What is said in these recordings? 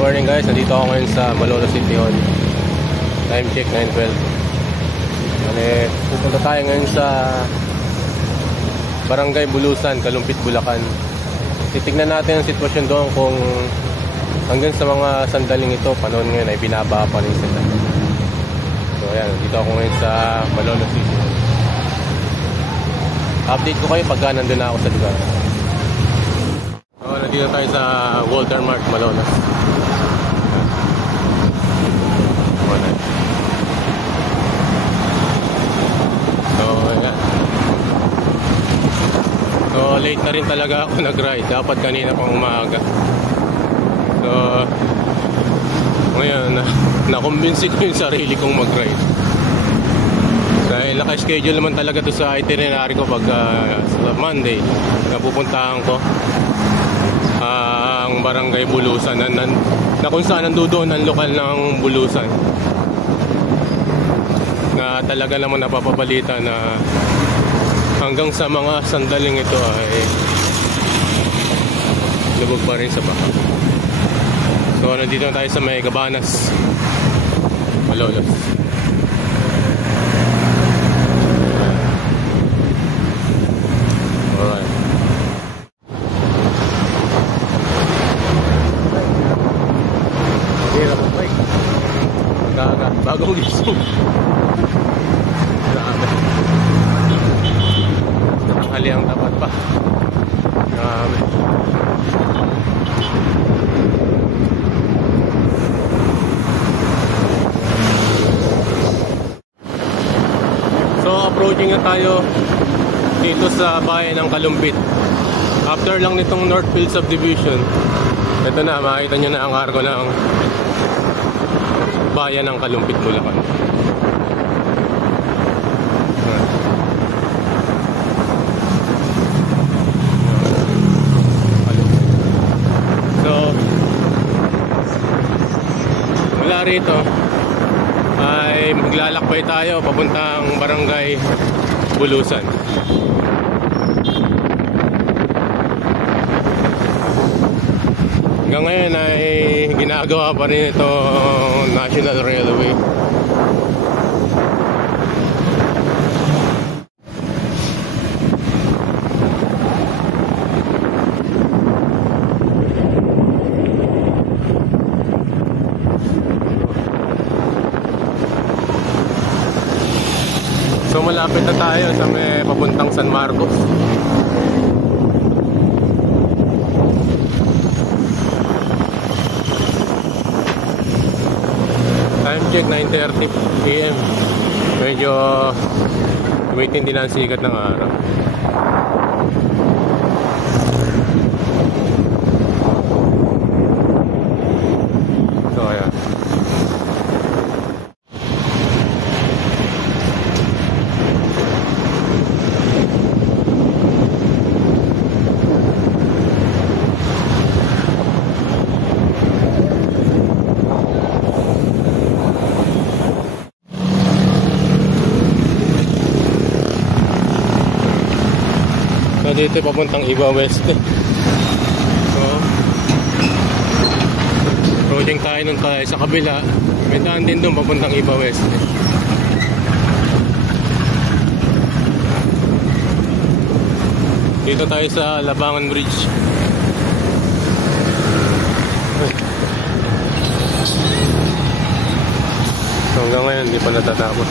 morning guys, nandito ako ngayon sa Malolos City Hall. Time check 9:12. Pupunta tayo ngayon sa Barangay Bulusan, Kalumpit, Bulacan. Titignan natin ang sitwasyon doon kung hanggang sa mga sandaling ito, panahon ngayon ay binaba pa rin sila. So ayan, nandito ako ngayon sa Malolos City Hall. Update ko kayo pagka nandun na ako sa lugar. So nandito tayo sa Walter Mart, Malolos. So late na rin talaga ako nag-ride. Dapat kanina pang umaga. So ngayon na-convince ko yung sarili kong mag-ride. Dahil naka-schedule naman talaga to sa itinerary ko pag sa Monday na pupuntahan ko ang Barangay Bulusan na kung saan nandoon ang lokal ng Bulusan, na talaga naman napapabalita na hanggang sa mga sandaling ito ay lubog pa rin sa baka. So nandito na tayo sa may Cabanas, Malolos. Alright. Hirap ang bike. Bagong gising. Grabe. Natanghali ang tapat pa. Grabe. So approaching na tayo dito sa bayan ng Kalumpit. After lang nitong Northfield Subdivision, ito na, makikita nyo na ang arko ng bayan ng Kalumpit, Bulacan. So mula rito ay maglalakbay tayo papuntang Barangay Bulusan. Hanggang ngayon ay ginagawa pa rin ito National Railway. So malapit na tayo sa may papuntang San Marcos. Time check 9:30 PM. Medyo tumitindi na ang sikat ng araw. So ayan. Dito papuntang Iba West. So approaching tayo nun tayo sa kabila. May daan din doon papuntang Iba West. Dito tayo sa Labangan Bridge. So hanggang ngayon hindi pa natatapos.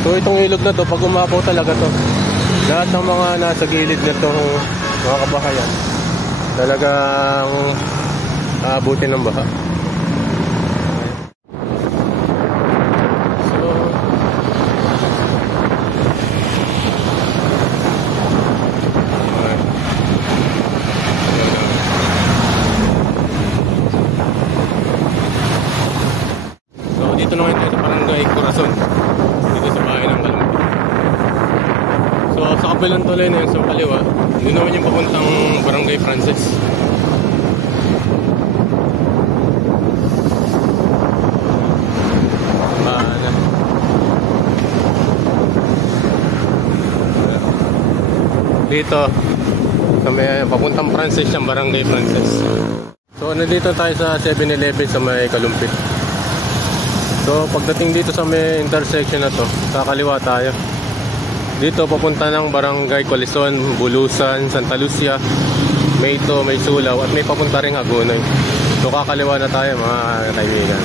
So itong ilog na to, pag umapaw talaga to, lahat ng mga nasa gilid na to, mga kabahayan, talagang aabutin ng baha. So dito naman tayo sa Barangay Corazon, dito sa bahay ng Kalumpit. So sa kabilang tuloy na yun sa kaliwa, doon naman yung papuntang Barangay Frances. Dito sa Sa may papuntang Frances yung Barangay Frances. So nandito tayo sa 7-Eleven sa may Kalumpit. So pagdating dito sa may intersection na to, kakaliwa tayo. Dito papunta ng Barangay Quezon, Bulusan, Santa Lucia, Mayto, may Sulaw at may papunta ring Hagonoy. So kakaliwa na tayo mga kaibigan.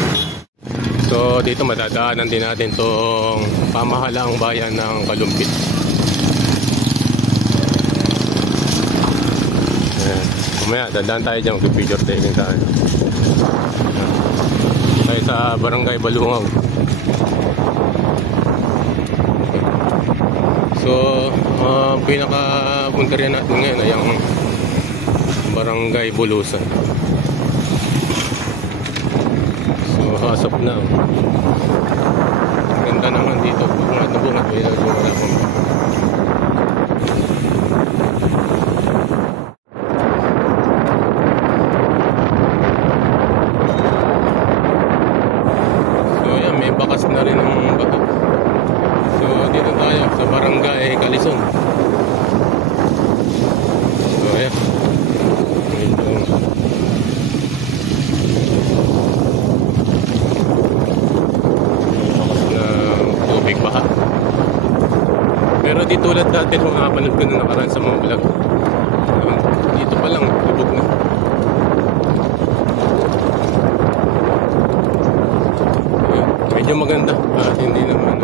So dito madadaanan din natin tong pamahalaang bayan ng Kalumpit. Kumaya, dadaan tayo dyan, mag-picture taking tayo. Tayo sa Barangay Balungaw. So, pinaka-punterian natin ngayon ay ang Barangay Bulusan. So, hasap na. Ganda naman dito. Bungat na bungat. Wala akong bakas na rin ang bato. So dito tayo sa Barangay Kalison. So ayan, bakas na tubig baha. Pero di tulad dati nung nakapanood ko na nakaraan sa mga vlog, dito pa lang lubog na. Medyo maganda at hindi naman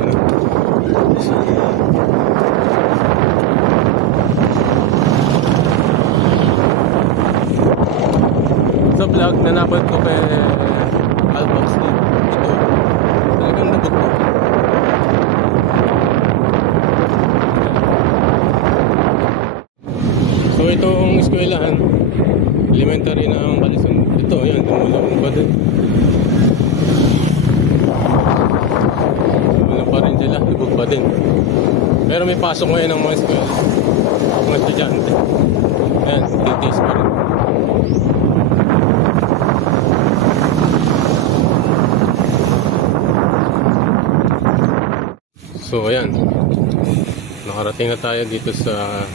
sa vlog na napad ko kay Albox dito. Ito talagang lubog na. So itong eskwelahan, elementary na ang Kalison. Ito yan, dumulong ba din? Lubog pa din. Pero may pasok ngayon ng mga eskwela, mga estudyante. Ayan, titis pa rin. So ayan, nakarating na tayo dito sa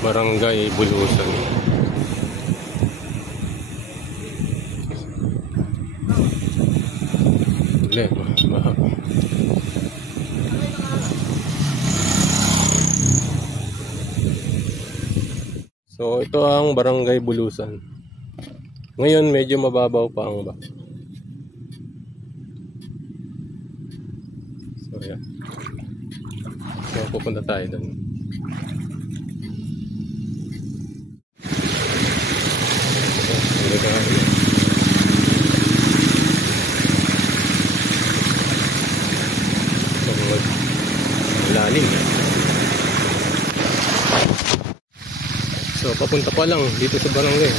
Barangay Bulusan. Uli, mahal. So ito ang Barangay Bulusan. Ngayon medyo mababaw pa ang ba. So yan. So pupunta tayo doon. Lalim. So papunta pa lang dito sa barangay.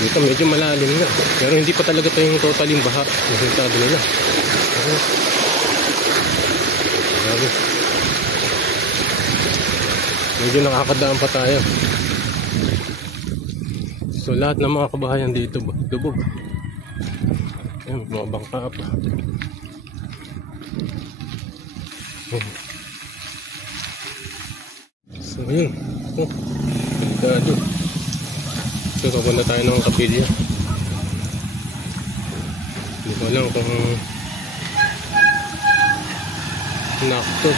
Dito medyo malalim na. Pero hindi pa talaga ito yung totaling baha na sinasabi nila. Grabe. Medyo nakakadaan pa tayo. So lahat ng mga kabahayan dito lubog. Ayan, mga bangka pa. So yun. Delikado. So papunta tayo ng kapilya. Hindi ko alam kung nakto.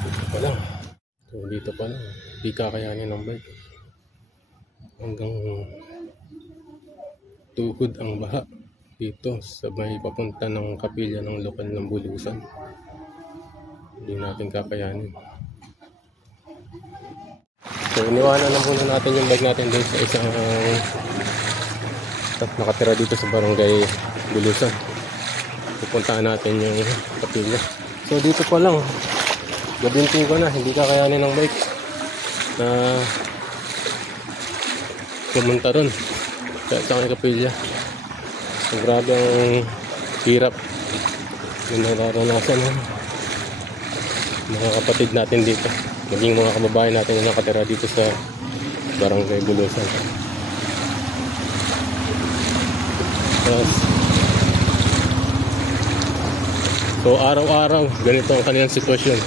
Dito pa lang. So dito pa lang. Hindi kakayanin ng bike. Hanggang tuhod ang baha dito sa may papunta ng kapilya ng lokal ng Bulusan. Hindi natin kakayanin. So iniwanan na muna natin yung bike natin doon sa isang nakatira dito sa Barangay Bulusan. Pupuntahan natin yung kapilya. So dito pa lang, gabinting ko na, hindi kakayanin ng bike na pumunta ron sa kapilya. So, grabe ang hirap yung nararanasan ng mga kapatid natin dito, maging mga kababayan natin na nakatira dito sa Barangay Bulusan. So araw-araw ganito ang kanilang sitwasyon.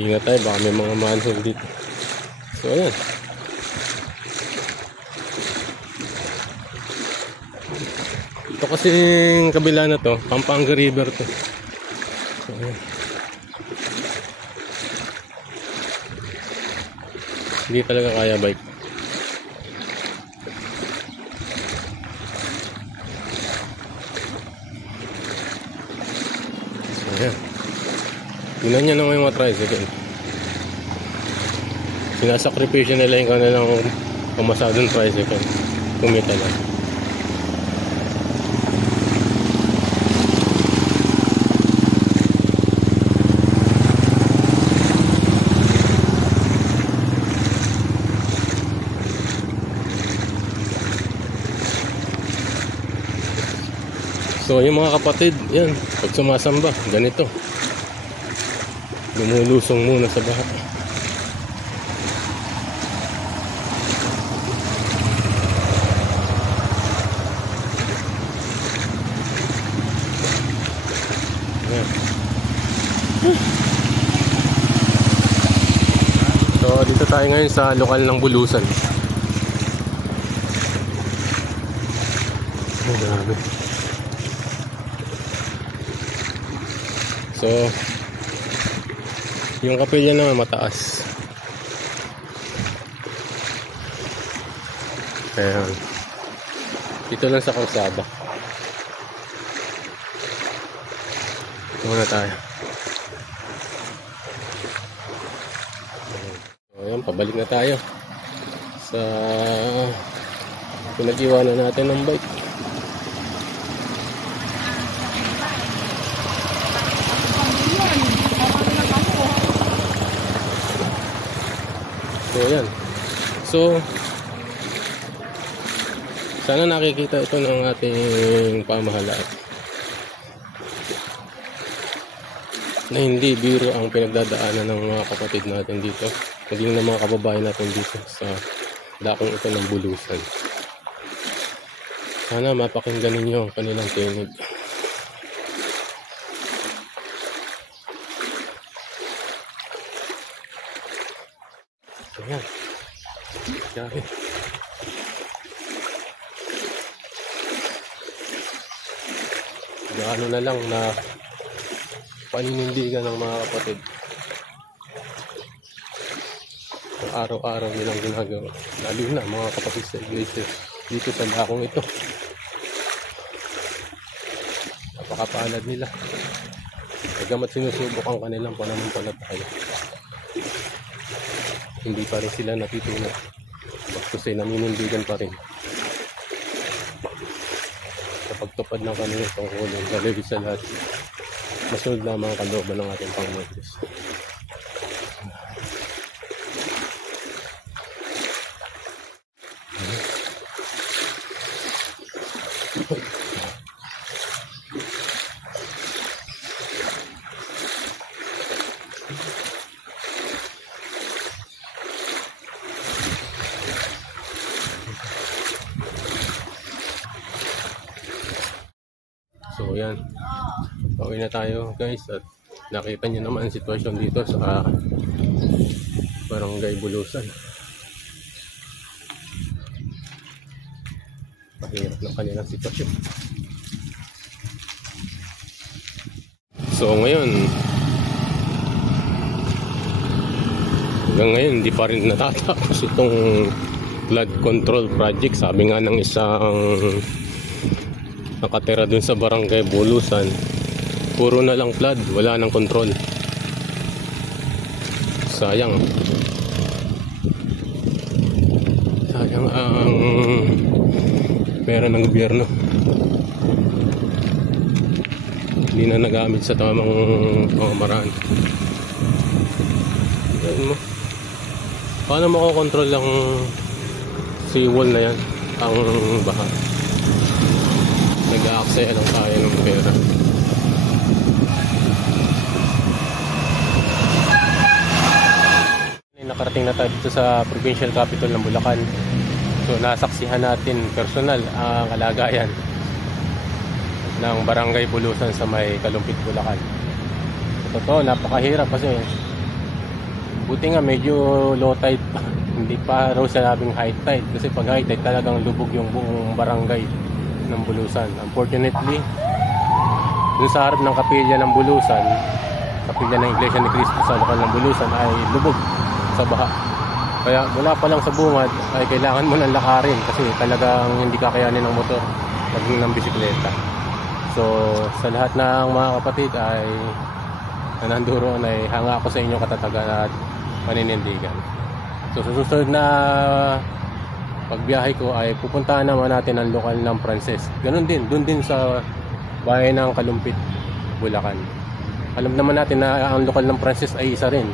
Ingat tayo, baka may mga manhole dito. So ayan. Ito kasing kabila na to, Pampanga River to. So ayan. Hindi talaga kaya bike. So ayan. Tingnan nyo naman yung mga tricycle. Sinasakripisyo nila yung kanilang pamasadong tricycle. Kumita lang. So yung mga kapatid, yan, pag sumasamba, ganito. Lumulusong muna sa baha. Yan. So dito tayo ngayon sa lokal ng Bulusan. Oh, grabe. So, yung kapilya naman mataas. Ayan. Dito lang sa kalsada. Ito muna tayo. So, ayan, pabalik na tayo sa pinag-iwanan natin ng bike. So yan. So sana nakikita ito ng ating pamahalaan na hindi biro ang pinagdadaanan ng mga kapatid natin dito, maging ng mga kababayan natin dito sa dakong ito ng Bulusan. Sana mapakinggan ninyo ang kanilang tinig. Ayan. Grabe. Gaano na lang na paninindigan ng mga kapatid. Araw-araw nilang ginagawa. Lalo na mga kapatid sa iglesia dito sa dakong ito. Napakapalad nila. Bagamat sinusubok ang kanilang pananampalataya, hindi pa rin sila natutunan. Bakit sila naminindigan pa rin sa pagtupad ng kanilang tungkulin. Dahil sa lahat, masunod na mga kalooban ng ating Panginoon Diyos. So yan, pauwi na tayo guys, at nakita nyo naman ang sitwasyon dito sa Barangay Bulusan. Mahirap ng kanilang sitwasyon. So ngayon, hanggang ngayon hindi pa rin natatapos itong flood control project. Sabi nga ng isang nakatira dun sa Barangay Bulusan, puro na lang flood, wala nang control. Sayang ang pera ng gobyerno, hindi na nagamit sa tamang pamamaraan. Yan mo, paano makokontrol ang seawall na yan, ang baha? Nag-aaksaya lang tayo ng pera. Nakarating na tayo dito sa provincial capital ng Bulacan. So nasaksihan natin personal ang kalagayan ng Barangay Bulusan sa may Kalumpit, Bulacan. Totoo, napakahirap kasi buti nga medyo low tide pa. Hindi pa raw sinabing high tide kasi pag high tide talagang lubog yung buong barangay ng Bulusan. Unfortunately, dun sa harap ng kapilya ng Bulusan, kapilya ng Iglesia ni Cristo sa lokal ng Bulusan ay lubog sa baha. Kaya mula pa lang sa bungad ay kailangan mo nang lakarin kasi talagang hindi kakayanin ng motor maging ng bisikleta. So sa lahat ng mga kapatid ay nananduroon ay hanga ako sa inyong katatagan at paninindigan. So sa susunod na pagbiyahe ko ay pupuntahan naman natin ang lokal ng Frances. Ganun din, dun din sa bayan ng Kalumpit, Bulacan. Alam naman natin na ang lokal ng Frances ay isa rin.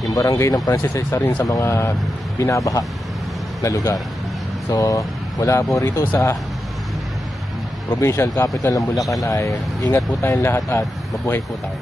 Yung barangay ng Frances ay isa rin sa mga binabaha na lugar. So mula po rito sa provincial capital ng Bulacan ay ingat po tayong lahat at mabuhay po tayo.